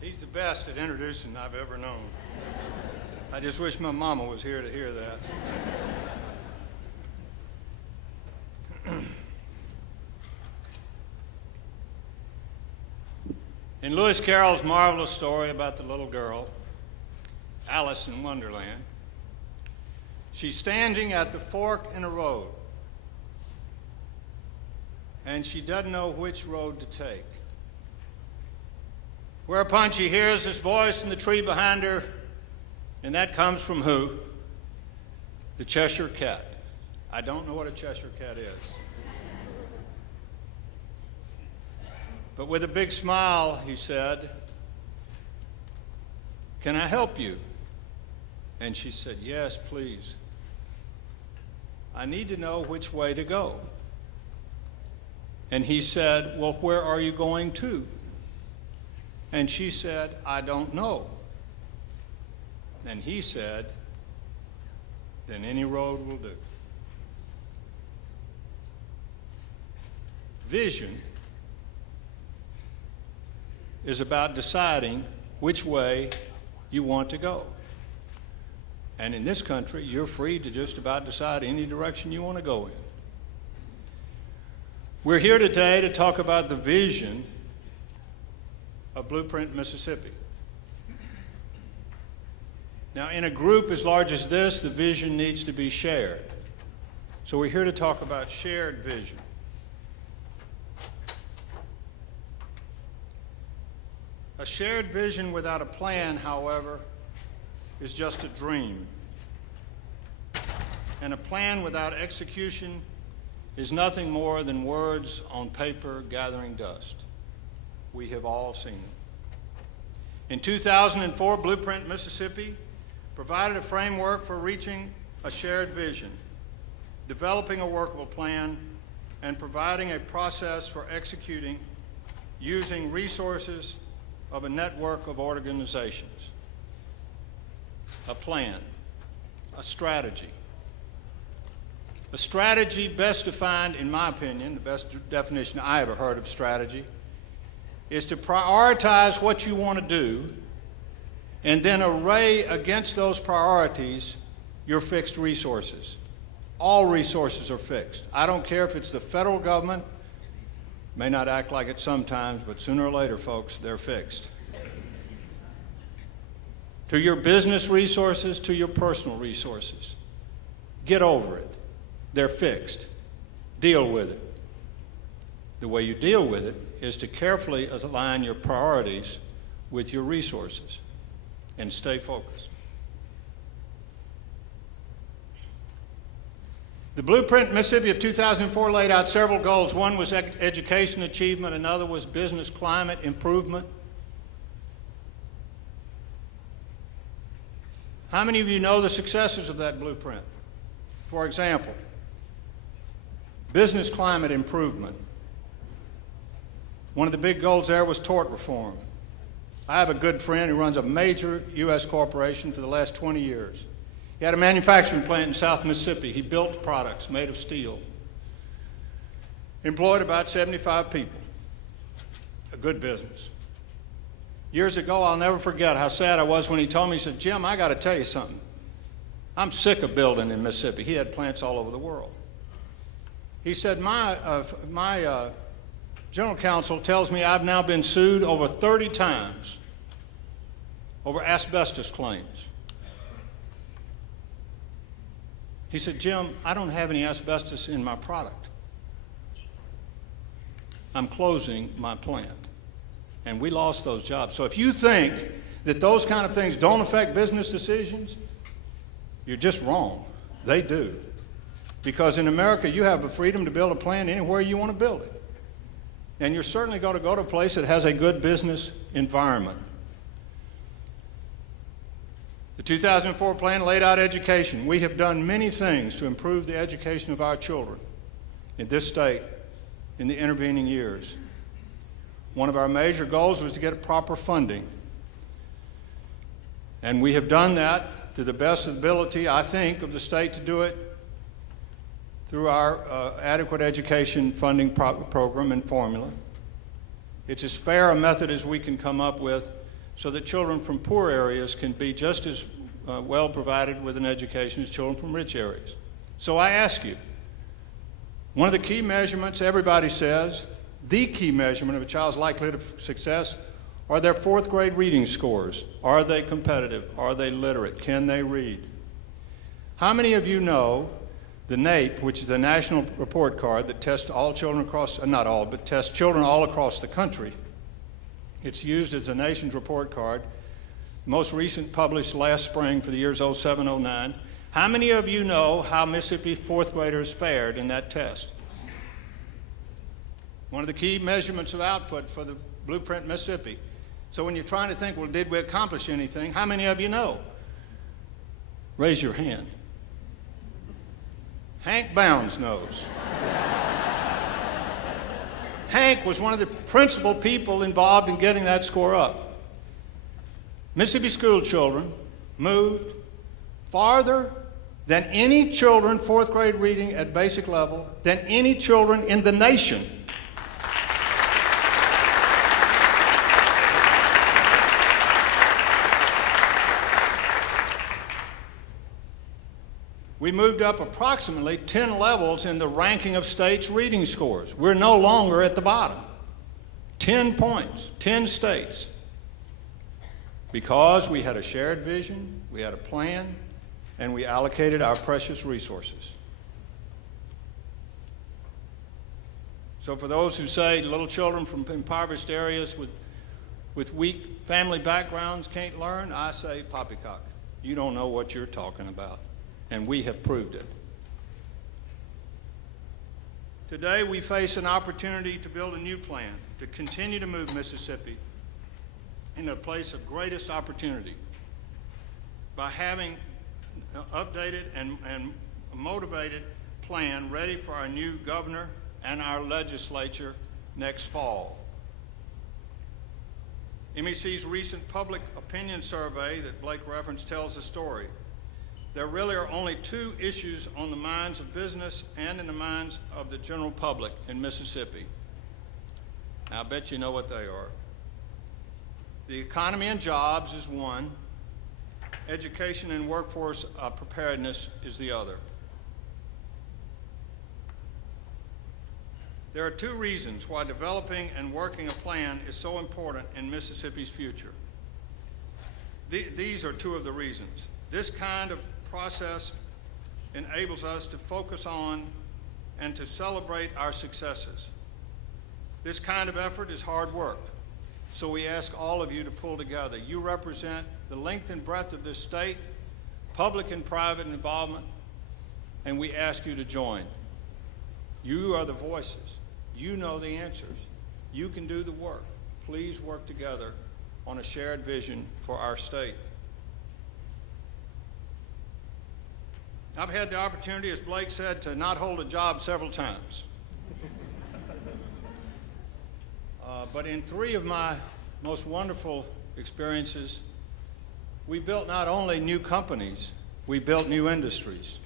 He's the best at introducing I've ever known. I just wish my mama was here to hear that. In Lewis Carroll's marvelous story about the little girl, Alice in Wonderland, she's standing at the fork in a road, and she doesn't know which road to take. Whereupon she hears this voice in the tree behind her, and that comes from who? The Cheshire Cat. I don't know what a Cheshire Cat is. But with a big smile, he said, "Can I help you?" And she said, "Yes, please. I need to know which way to go." And he said, "Well, where are you going to?" And she said, "I don't know." And he said, "Then any road will do." Vision is about deciding which way you want to go. And in this country, you're free to just about decide any direction you want to go in. We're here today to talk about the vision of Blueprint Mississippi. Now, in a group as large as this, the vision needs to be shared. So we're here to talk about shared vision. A shared vision without a plan, however, is just a dream. And a plan without execution is nothing more than words on paper gathering dust. We have all seen them. In 2004, Blueprint Mississippi provided a framework for reaching a shared vision, developing a workable plan, and providing a process for executing using resources of a network of organizations. A plan, a strategy. A strategy best defined, in my opinion, the best definition I ever heard of strategy, is to prioritize what you want to do and then array against those priorities your fixed resources. All resources are fixed. I don't care if it's the federal government, may not act like it sometimes, but sooner or later, folks, they're fixed. To your business resources, to your personal resources. Get over it. They're fixed. Deal with it. The way you deal with it is to carefully align your priorities with your resources and stay focused. The Blueprint Mississippi of 2004 laid out several goals. One was education achievement, another was business climate improvement. How many of you know the successes of that blueprint? For example, business climate improvement. One of the big goals there was tort reform. I have a good friend who runs a major U.S. corporation for the last 20 years. He had a manufacturing plant in South Mississippi. He built products made of steel. Employed about 75 people. A good business. Years ago, I'll never forget how sad I was when he told me, he said, "Jim, I got to tell you something. I'm sick of building in Mississippi." He had plants all over the world. He said, my general counsel tells me I've now been sued over 30 times over asbestos claims. He said, "Jim, I don't have any asbestos in my product. I'm closing my plant." And we lost those jobs. So if you think that those kind of things don't affect business decisions, you're just wrong. They do. Because in America, you have the freedom to build a plant anywhere you want to build it. And you're certainly going to go to a place that has a good business environment. The 2004 plan laid out education. We have done many things to improve the education of our children in this state in the intervening years. One of our major goals was to get proper funding. And we have done that to the best ability, I think, of the state to do it through our adequate education funding program and formula. It's as fair a method as we can come up with so that children from poor areas can be just as well provided with an education as children from rich areas. So I ask you, one of the key measurements, everybody says, the key measurement of a child's likelihood of success are their fourth grade reading scores. Are they competitive? Are they literate? Can they read? How many of you know the NAEP, which is the National Report Card that tests all children across, not all, but tests children all across the country? It's used as the nation's report card, most recent published last spring for the years 07, 09. How many of you know how Mississippi fourth graders fared in that test? One of the key measurements of output for the Blueprint Mississippi. So when you're trying to think, well, did we accomplish anything? How many of you know? Raise your hand. Hank Bounds knows. Hank was one of the principal people involved in getting that score up. Mississippi school children moved farther than any children fourth grade reading at basic level than any children in the nation. We moved up approximately 10 levels in the ranking of states' reading scores. We're no longer at the bottom. 10 points, 10 states. Because we had a shared vision, we had a plan, and we allocated our precious resources. So for those who say little children from impoverished areas with weak family backgrounds can't learn, I say poppycock. You don't know what you're talking about. And we have proved it. Today we face an opportunity to build a new plan, to continue to move Mississippi into a place of greatest opportunity by having an updated and motivated plan ready for our new governor and our legislature next fall. MEC's recent public opinion survey that Blake referenced tells the story. There really are only two issues on the minds of business and in the minds of the general public in Mississippi. Now, I bet you know what they are. The economy and jobs is one. Education and workforce preparedness is the other. There are two reasons why developing and working a plan is so important in Mississippi's future. These are two of the reasons. This kind of process enables us to focus on and to celebrate our successes. This kind of effort is hard work, so we ask all of you to pull together. You represent the length and breadth of this state, public and private involvement, and we ask you to join. You are the voices. You know the answers. You can do the work. Please work together on a shared vision for our state. I've had the opportunity, as Blake said, to not hold a job several times. But in three of my most wonderful experiences, we built not only new companies, we built new industries.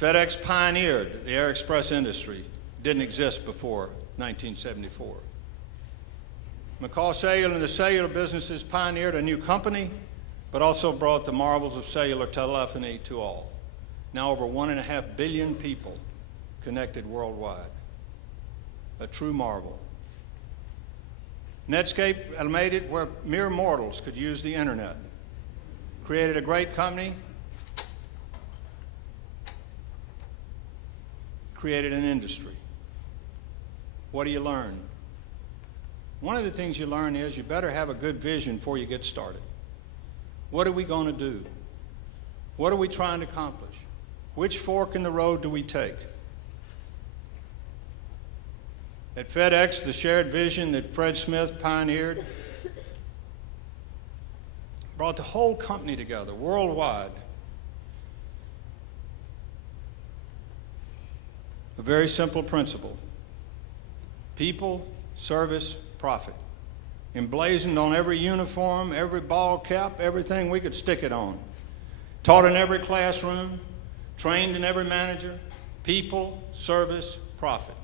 FedEx pioneered the air express industry. Didn't exist before 1974. McCall Cellular and the cellular businesses pioneered a new company, but also brought the marvels of cellular telephony to all. Now over 1.5 billion people connected worldwide. A true marvel. Netscape made it where mere mortals could use the internet. Created a great company, created an industry. What do you learn? One of the things you learn is you better have a good vision before you get started. What are we going to do? What are we trying to accomplish? Which fork in the road do we take? At FedEx, the shared vision that Fred Smith pioneered brought the whole company together worldwide. A very simple principle. People, service, profit. Emblazoned on every uniform, every ball cap, everything we could stick it on. Taught in every classroom, trained in every manager. People, service, profit.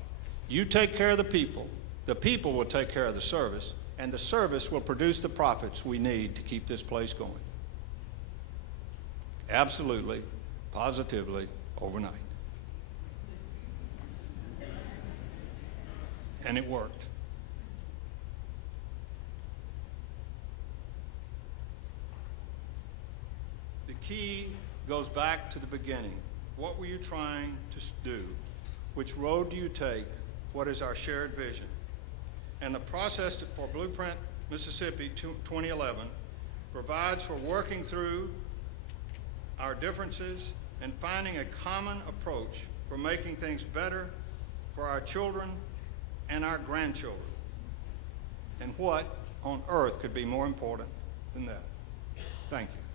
You take care of the people will take care of the service, and the service will produce the profits we need to keep this place going. Absolutely, positively, overnight. And it worked. The key goes back to the beginning. What were you trying to do? Which road do you take? What is our shared vision? And the process for Blueprint Mississippi 2011 provides for working through our differences and finding a common approach for making things better for our children and our grandchildren. And what on earth could be more important than that? Thank you.